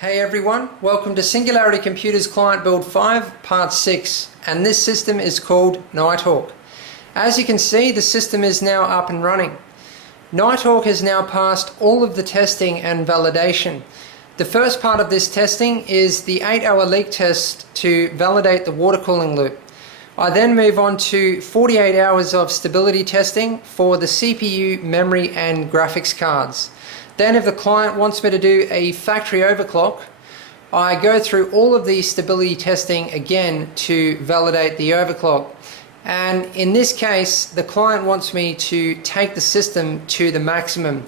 Hey everyone, welcome to Singularity Computers Client Build 5 Part 6, and this system is called Nighthawk. As you can see, the system is now up and running. Nighthawk has now passed all of the testing and validation. The first part of this testing is the 8-hour leak test to validate the water cooling loop. I then move on to 48 hours of stability testing for the CPU, memory and graphics cards. Then if the client wants me to do a factory overclock, I go through all of the stability testing again to validate the overclock. And in this case, the client wants me to take the system to the maximum.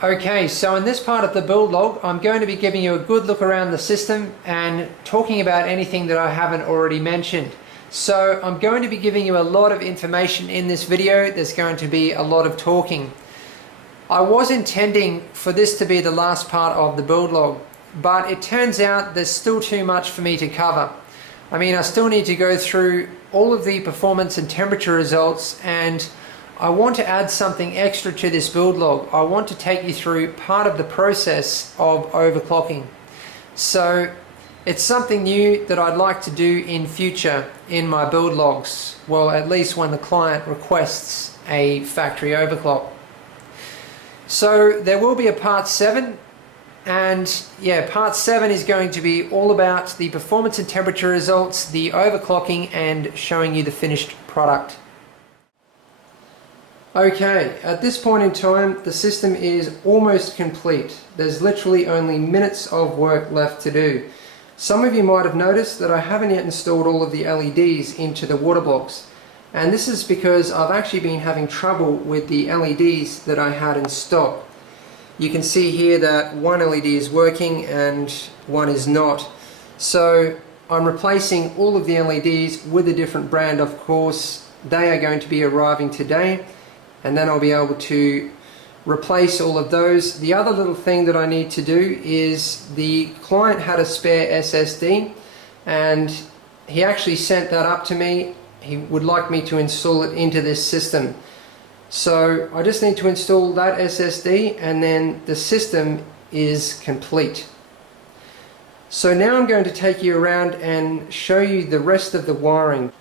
Okay, so in this part of the build log, I'm going to be giving you a good look around the system and talking about anything that I haven't already mentioned. So I'm going to be giving you a lot of information in this video. There's going to be a lot of talking. I was intending for this to be the last part of the build log, but it turns out there's still too much for me to cover. I mean, I still need to go through all of the performance and temperature results, and I want to add something extra to this build log. I want to take you through part of the process of overclocking. So it's something new that I'd like to do in future in my build logs. Well, at least when the client requests a factory overclock. So there will be a part 7, and yeah, part 7 is going to be all about the performance and temperature results, the overclocking, and showing you the finished product. Okay, at this point in time, the system is almost complete. There's literally only minutes of work left to do. Some of you might have noticed that I haven't yet installed all of the LEDs into the water blocks. And this is because I've actually been having trouble with the LEDs that I had in stock. You can see here that one LED is working and one is not. So I'm replacing all of the LEDs with a different brand, of course. They are going to be arriving today, and then I'll be able to replace all of those. The other little thing that I need to do is the client had a spare SSD, and he actually sent that up to me. He would like me to install it into this system. So I just need to install that SSD and then the system is complete. So now I'm going to take you around and show you the rest of the wiring.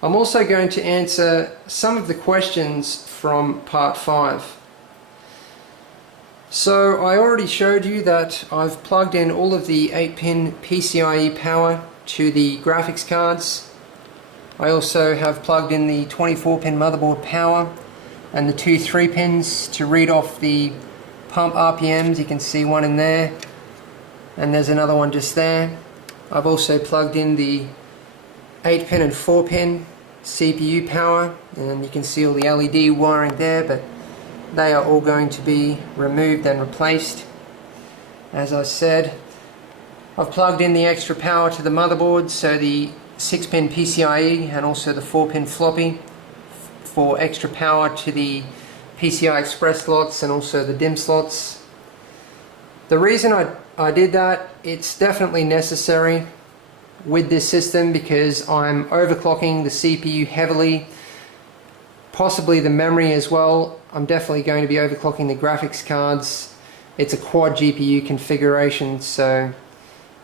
I'm also going to answer some of the questions from part 5. So I already showed you that I've plugged in all of the 8-pin PCIe power to the graphics cards. I also have plugged in the 24-pin motherboard power and the 2 3-pins to read off the pump RPMs. You can see one in there, and there's another one just there. I've also plugged in the 8-pin and 4-pin CPU power, and you can see all the LED wiring there, but they are all going to be removed and replaced. As I said, I've plugged in the extra power to the motherboard, so the 6-pin PCIe and also the 4-pin floppy for extra power to the PCI Express slots and also the DIMM slots. The reason I did that, it's definitely necessary with this system because I'm overclocking the CPU heavily, possibly the memory as well. I'm definitely going to be overclocking the graphics cards. It's a quad GPU configuration, so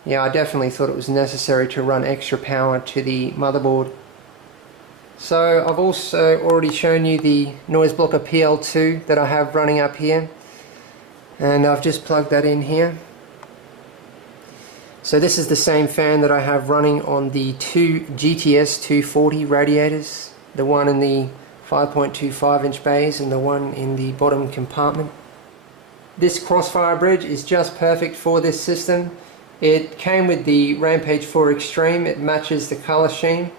yeah, I definitely thought it was necessary to run extra power to the motherboard. So I've also already shown you the noise blocker PL2 that I have running up here, and I've just plugged that in here. So this is the same fan that I have running on the two GTS 240 radiators, the one in the 5.25 inch bays and the one in the bottom compartment. This crossfire bridge is just perfect for this system. It came with the Rampage 4 Extreme. It matches the color scheme.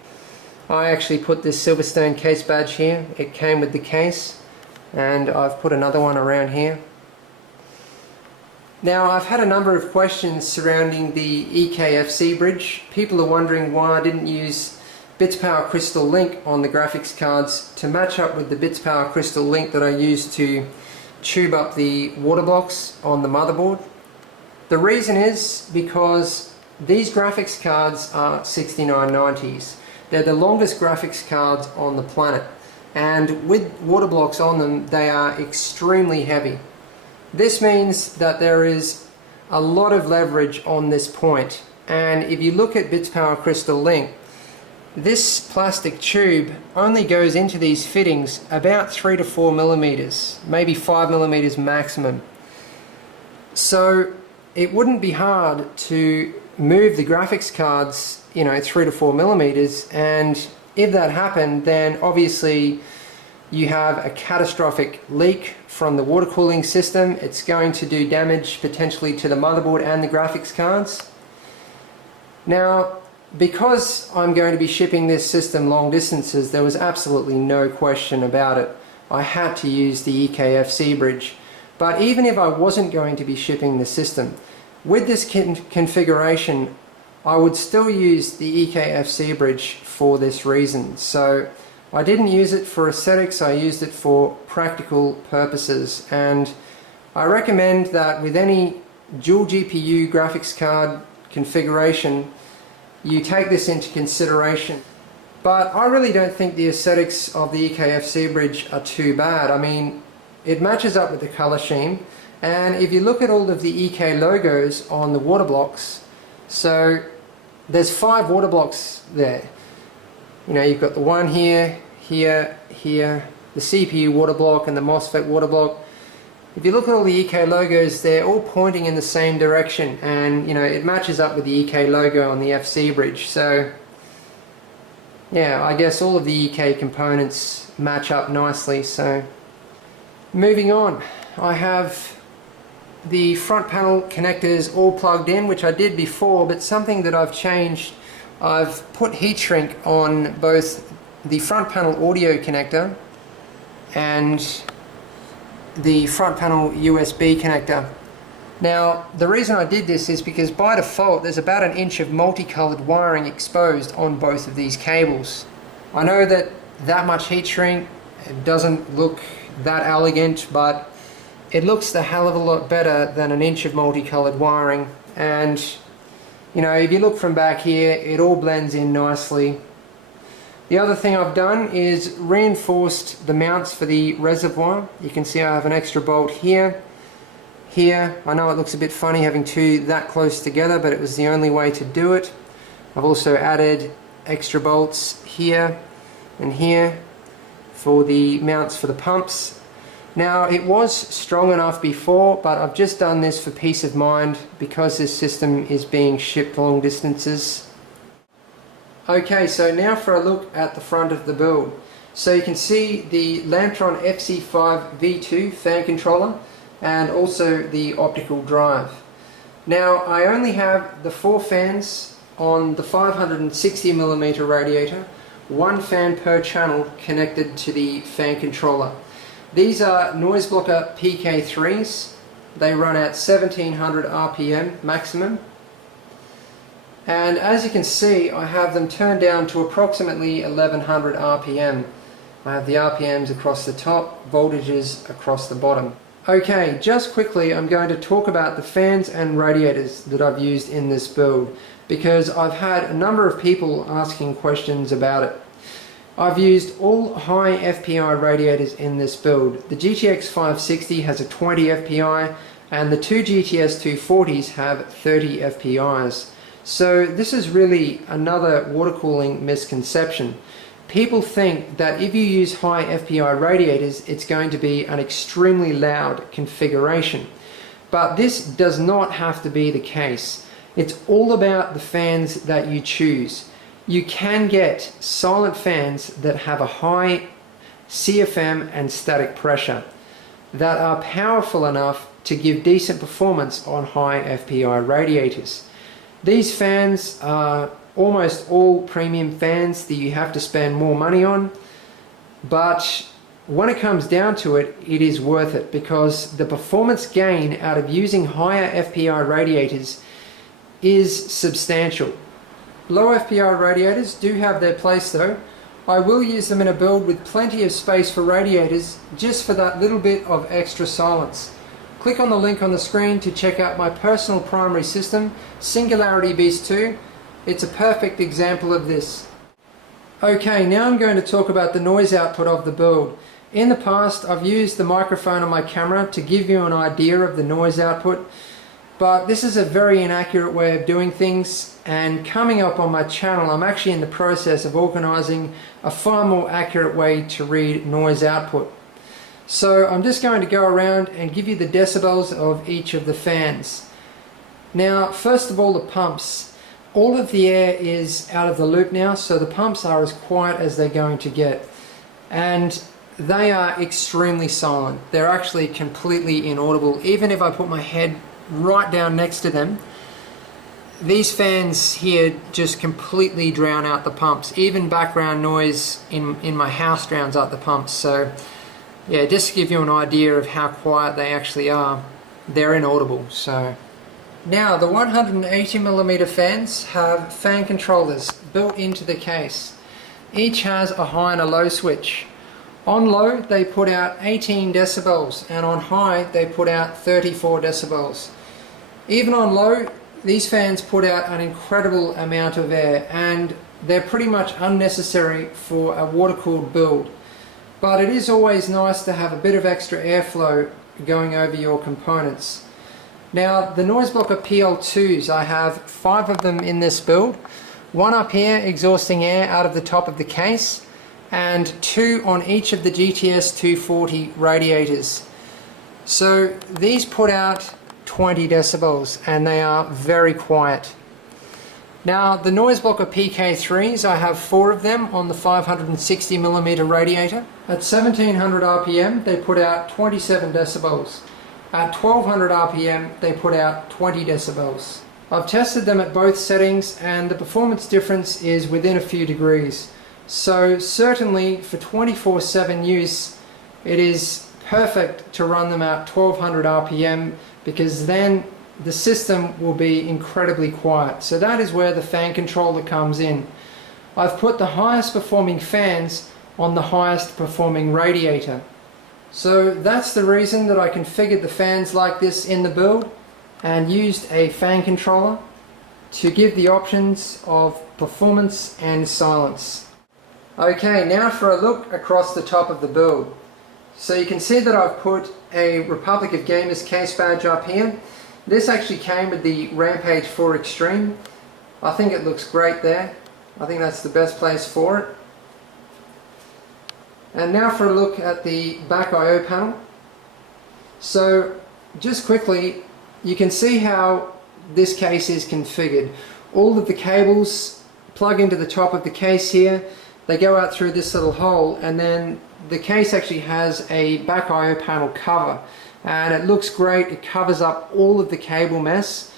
I actually put this Silverstone case badge here. It came with the case, and I've put another one around here. Now, I've had a number of questions surrounding the EKFC bridge. People are wondering why I didn't use BitsPower Crystal Link on the graphics cards to match up with the BitsPower Crystal Link that I used to tube up the water blocks on the motherboard. The reason is because these graphics cards are 6990s. They're the longest graphics cards on the planet, and with water blocks on them, they are extremely heavy. This means that there is a lot of leverage on this point. And if you look at Bits Power Crystal Link, this plastic tube only goes into these fittings about 3 to 4 millimeters, maybe 5 millimeters maximum. So it wouldn't be hard to move the graphics cards, 3 to 4 millimeters, and if that happened, then obviously you have a catastrophic leak from the water cooling system. It's going to do damage potentially to the motherboard and the graphics cards. Now, because I'm going to be shipping this system long distances, there was absolutely no question about it. I had to use the EKFC bridge. But even if I wasn't going to be shipping the system, with this configuration, I would still use the EKFC bridge for this reason. So I didn't use it for aesthetics, I used it for practical purposes. And I recommend that with any dual GPU graphics card configuration, you take this into consideration. But I really don't think the aesthetics of the EKFC bridge are too bad. I mean, it matches up with the color scheme, and if you look at all of the EK logos on the water blocks, so there's 5 water blocks there. You've got the one here, here, here, the CPU water block and the MOSFET water block. If you look at all the EK logos, they're all pointing in the same direction, and it matches up with the EK logo on the FC bridge. So yeah, I guess all of the EK components match up nicely. So moving on, I have the front panel connectors all plugged in, which I did before, but something that I've changed, I've put heat shrink on both the front panel audio connector and the front panel USB connector. Now, the reason I did this is because by default there's about 1 inch of multicolored wiring exposed on both of these cables. I know that much heat shrink, it doesn't look that elegant, but it looks a hell of a lot better than 1 inch of multicolored wiring. And if you look from back here, it all blends in nicely. The other thing I've done is reinforced the mounts for the reservoir. You can see I have an extra bolt here, here. I know it looks a bit funny having 2 that close together, but it was the only way to do it. I've also added extra bolts here and here for the mounts for the pumps. Now, it was strong enough before, but I've just done this for peace of mind because this system is being shipped long distances. Okay, so now for a look at the front of the build. So you can see the Lantron FC5 V2 fan controller and also the optical drive. Now, I only have the 4 fans on the 560mm radiator, 1 fan per channel connected to the fan controller. These are noise blocker PK3s. They run at 1700 RPM maximum. And as you can see, I have them turned down to approximately 1100 RPM. I have the RPMs across the top, voltages across the bottom. Okay, just quickly I'm going to talk about the fans and radiators that I've used in this build, because I've had a number of people asking questions about it. I've used all high FPI radiators in this build. The GTX 560 has a 20 FPI and the 2 GTS 240s have 30 FPIs. So this is really another water cooling misconception. People think that if you use high FPI radiators, it's going to be an extremely loud configuration. But this does not have to be the case. It's all about the fans that you choose. You can get silent fans that have a high CFM and static pressure that are powerful enough to give decent performance on high FPI radiators. These fans are almost all premium fans that you have to spend more money on, but when it comes down to it, it is worth it because the performance gain out of using higher FPI radiators is substantial. Low FPI radiators do have their place though. I will use them in a build with plenty of space for radiators just for that little bit of extra silence. Click on the link on the screen to check out my personal primary system, Singularity Beast 2. It's a perfect example of this. Okay, now I'm going to talk about the noise output of the build. In the past, I've used the microphone on my camera to give you an idea of the noise output. But this is a very inaccurate way of doing things, and coming up on my channel I'm actually in the process of organizing a far more accurate way to read noise output. So I'm just going to go around and give you the decibels of each of the fans. Now, first of all, the pumps. All of the air is out of the loop now, so the pumps are as quiet as they're going to get. And they are extremely silent. They're actually completely inaudible. Even if I put my head right down next to them, these fans here just completely drown out the pumps. Even background noise in my house drowns out the pumps. So yeah, just to give you an idea of how quiet they actually are, they're inaudible. So now the 180mm fans have fan controllers built into the case. Each has a high and a low switch. On low they put out 18 decibels, and on high they put out 34 decibels. Even on low, these fans put out an incredible amount of air, and they're pretty much unnecessary for a water-cooled build. But it is always nice to have a bit of extra airflow going over your components. Now, the noise blocker PL2s, I have 5 of them in this build. 1 up here exhausting air out of the top of the case, and 2 on each of the GTS 240 radiators. So these put out 20 decibels, and they are very quiet. Now, the noise blocker PK3s, I have 4 of them on the 560mm radiator. At 1700 RPM they put out 27 decibels. At 1200 RPM they put out 20 decibels. I've tested them at both settings, and the performance difference is within a few degrees. So certainly for 24/7 use it is perfect to run them at 1200 RPM, because then the system will be incredibly quiet. So that is where the fan controller comes in. I've put the highest performing fans on the highest performing radiator. So that's the reason that I configured the fans like this in the build, and used a fan controller to give the options of performance and silence. Okay, now for a look across the top of the build. So you can see that I've put a Republic of Gamers case badge up here. This actually came with the Rampage 4 Extreme. I think it looks great there. I think that's the best place for it. And now for a look at the back I/O panel. So just quickly, you can see how this case is configured. All of the cables plug into the top of the case here. They go out through this little hole, and then the case actually has a back I/O panel cover, and it looks great. It covers up all of the cable mess.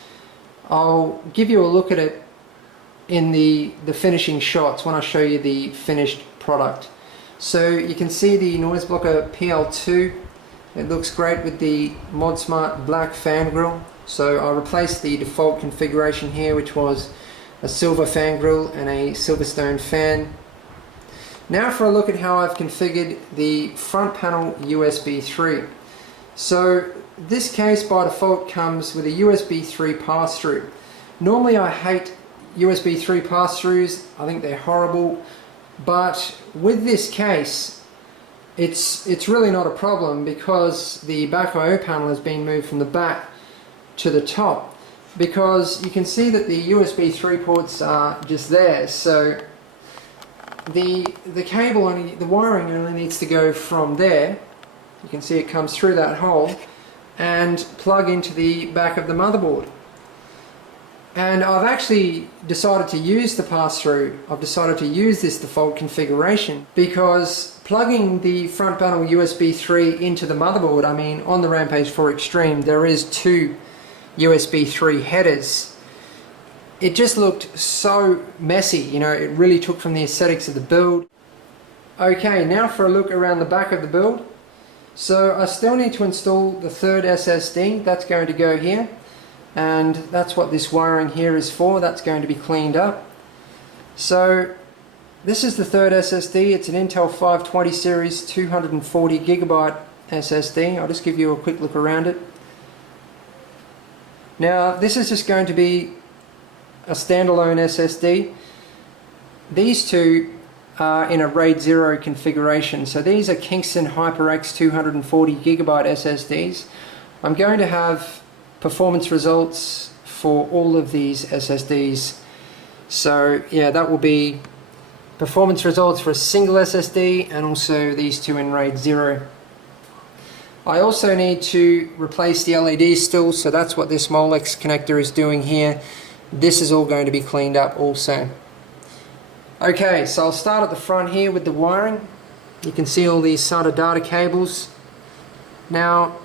I'll give you a look at it in the finishing shots when I show you the finished product. So you can see the noise blocker PL2. It looks great with the ModSmart black fan grill. So I replaced the default configuration here, which was a silver fan grill and a Silverstone fan. Now for a look at how I've configured the front panel USB 3. So this case by default comes with a USB 3 pass-through. Normally I hate USB 3 pass-throughs. I think they're horrible. But with this case, it's really not a problem, because the back I/O panel has been moved from the back to the top, because you can see that the USB 3 ports are just there. So the cable only, the wiring only needs to go from there. You can see it comes through that hole and plug into the back of the motherboard. And I've actually decided to use the pass-through. I've decided to use this default configuration because plugging the front panel USB 3 into the motherboard, I mean, on the Rampage 4 Extreme there is 2 USB 3 headers. It just looked so messy, you know, it really took from the aesthetics of the build. Okay, now for a look around the back of the build. So I still need to install the third SSD. That's going to go here, and that's what this wiring here is for. That's going to be cleaned up. So this is the third SSD. It's an Intel 520 series 240 gigabyte SSD. I'll just give you a quick look around it. Now this is just going to be a standalone SSD. These two are in a RAID 0 configuration. So these are Kingston HyperX 240 gigabyte SSDs. I'm going to have performance results for all of these SSDs. So yeah, that will be performance results for a single SSD and also these two in RAID 0. I also need to replace the LEDs still, so that's what this Molex connector is doing here. This is all going to be cleaned up also. Okay, so I'll start at the front here with the wiring. You can see all these SATA data cables. Now,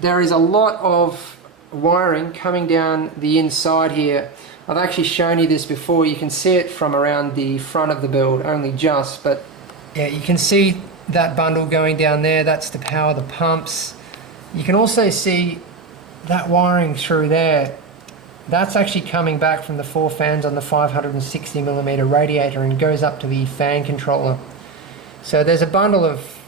there is a lot of wiring coming down the inside here. I've actually shown you this before. You can see it from around the front of the build, only just, but yeah, you can see that bundle going down there. That's to power the pumps. You can also see that wiring through there. That's actually coming back from the 4 fans on the 560mm radiator and goes up to the fan controller. So there's a bundle of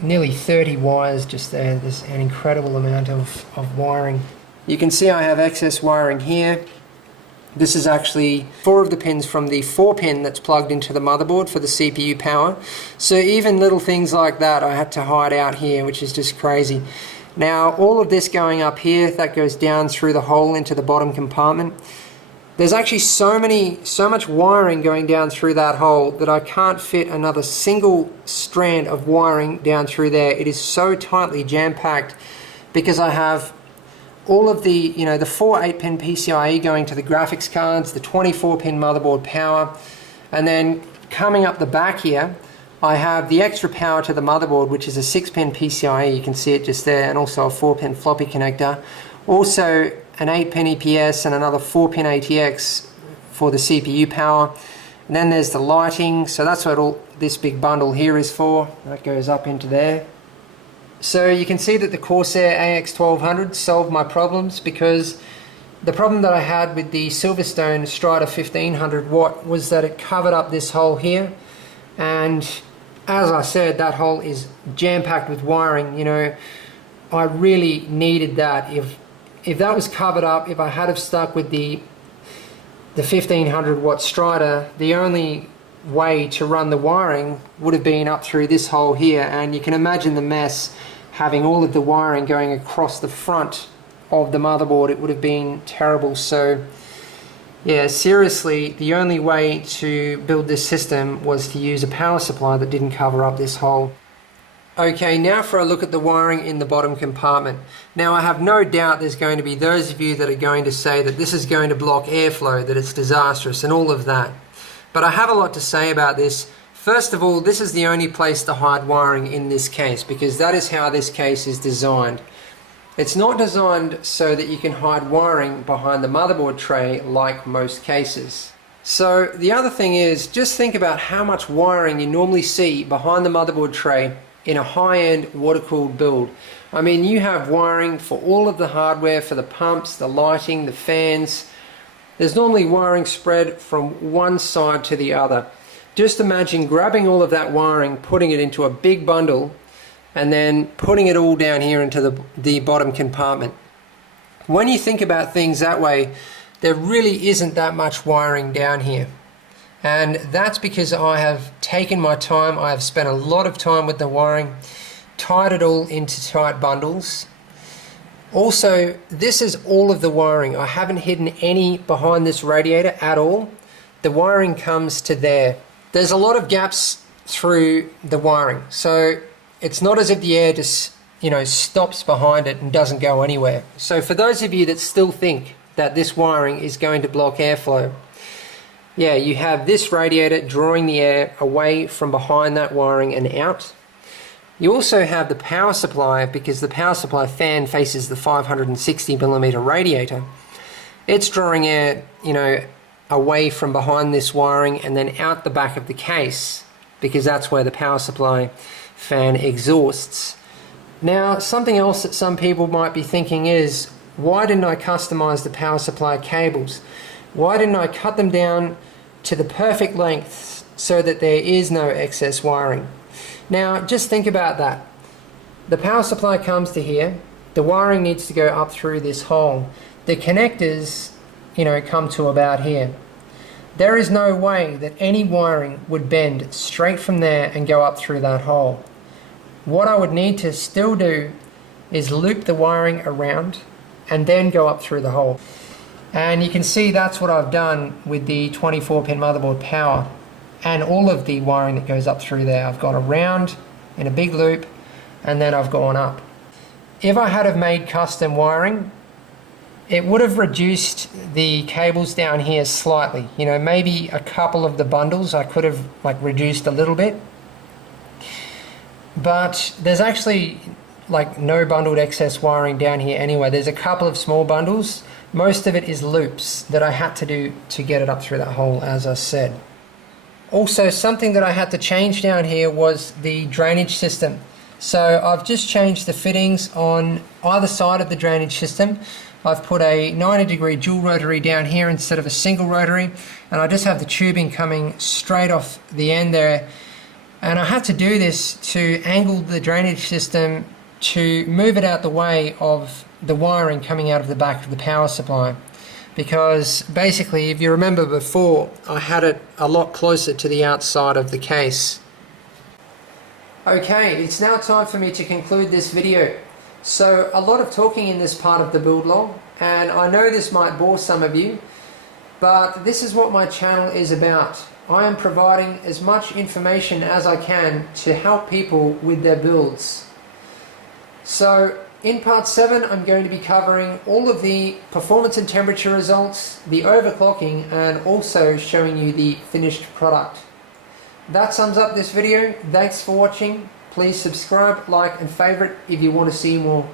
nearly 30 wires just there. There's an incredible amount of wiring. You can see I have excess wiring here. This is actually 4 of the pins from the 4-pin that's plugged into the motherboard for the CPU power. So even little things like that I had to hide out here, which is just crazy. Now all of this going up here, that goes down through the hole into the bottom compartment. There's actually so much wiring going down through that hole that I can't fit another single strand of wiring down through there. It is so tightly jam-packed because I have all of the, the 4 8-pin PCIe going to the graphics cards, the 24-pin motherboard power, and then coming up the back here, I have the extra power to the motherboard, which is a 6-pin PCIe, you can see it just there, and also a 4-pin floppy connector. Also an 8-pin EPS and another 4-pin ATX for the CPU power. And then there's the lighting, so that's what all this big bundle here is for. That goes up into there. So you can see that the Corsair AX1200 solved my problems, because the problem that I had with the Silverstone Strider 1500 watt was that it covered up this hole here, and as I said, that hole is jam-packed with wiring. I really needed that. If that was covered up, if I had have stuck with the 1500 watt Strider, the only way to run the wiring would have been up through this hole here, and you can imagine the mess having all of the wiring going across the front of the motherboard. It would have been terrible. So yeah, seriously, the only way to build this system was to use a power supply that didn't cover up this hole. Okay, now for a look at the wiring in the bottom compartment. Now I have no doubt there's going to be those of you that are going to say that this is going to block airflow, that it's disastrous and all of that. But I have a lot to say about this. First of all, this is the only place to hide wiring in this case, because that is how this case is designed. It's not designed so that you can hide wiring behind the motherboard tray like most cases. So the other thing is, just think about how much wiring you normally see behind the motherboard tray in a high-end water-cooled build. I mean, you have wiring for all of the hardware, for the pumps, the lighting, the fans. There's normally wiring spread from one side to the other. Just imagine grabbing all of that wiring, putting it into a big bundle, and then putting it all down here into the bottom compartment. When you think about things that way, there really isn't that much wiring down here. And that's because I have taken my time. I have spent a lot of time with the wiring, tied it all into tight bundles. Also, this is all of the wiring. I haven't hidden any behind this radiator at all. The wiring comes to there. There's a lot of gaps through the wiring, so it's not as if the air just, stops behind it and doesn't go anywhere. So for those of you that still think that this wiring is going to block airflow, yeah, you have this radiator drawing the air away from behind that wiring and out. You also have the power supply, because the power supply fan faces the 560mm radiator. It's drawing air, away from behind this wiring and then out the back of the case, because that's where the power supply fan exhausts. Now, something else that some people might be thinking is, why didn't I customize the power supply cables? Why didn't I cut them down to the perfect length so that there is no excess wiring? Now, just think about that. The power supply comes to here. The wiring needs to go up through this hole. The connectors, come to about here. There is no way that any wiring would bend straight from there and go up through that hole. What I would need to still do is loop the wiring around and then go up through the hole. And you can see that's what I've done with the 24-pin motherboard power and all of the wiring that goes up through there. I've gone around in a big loop, and then I've gone up. If I had have made custom wiring, it would have reduced the cables down here slightly. You know, maybe a couple of the bundles I could have like reduced a little bit. But there's actually like no bundled excess wiring down here anyway. There's a couple of small bundles. Most of it is loops that I had to do to get it up through that hole, as I said. Also, something that I had to change down here was the drainage system. So I've just changed the fittings on either side of the drainage system. I've put a 90-degree dual rotary down here instead of a single rotary, and I just have the tubing coming straight off the end there. And I had to do this to angle the drainage system to move it out the way of the wiring coming out of the back of the power supply. Because basically, if you remember before, I had it a lot closer to the outside of the case. Okay, it's now time for me to conclude this video. So a lot of talking in this part of the build log, and I know this might bore some of you, but this is what my channel is about. I am providing as much information as I can to help people with their builds. So in part 7 I'm going to be covering all of the performance and temperature results, the overclocking, and also showing you the finished product. That sums up this video. Thanks for watching. Please subscribe, like and favorite if you want to see more.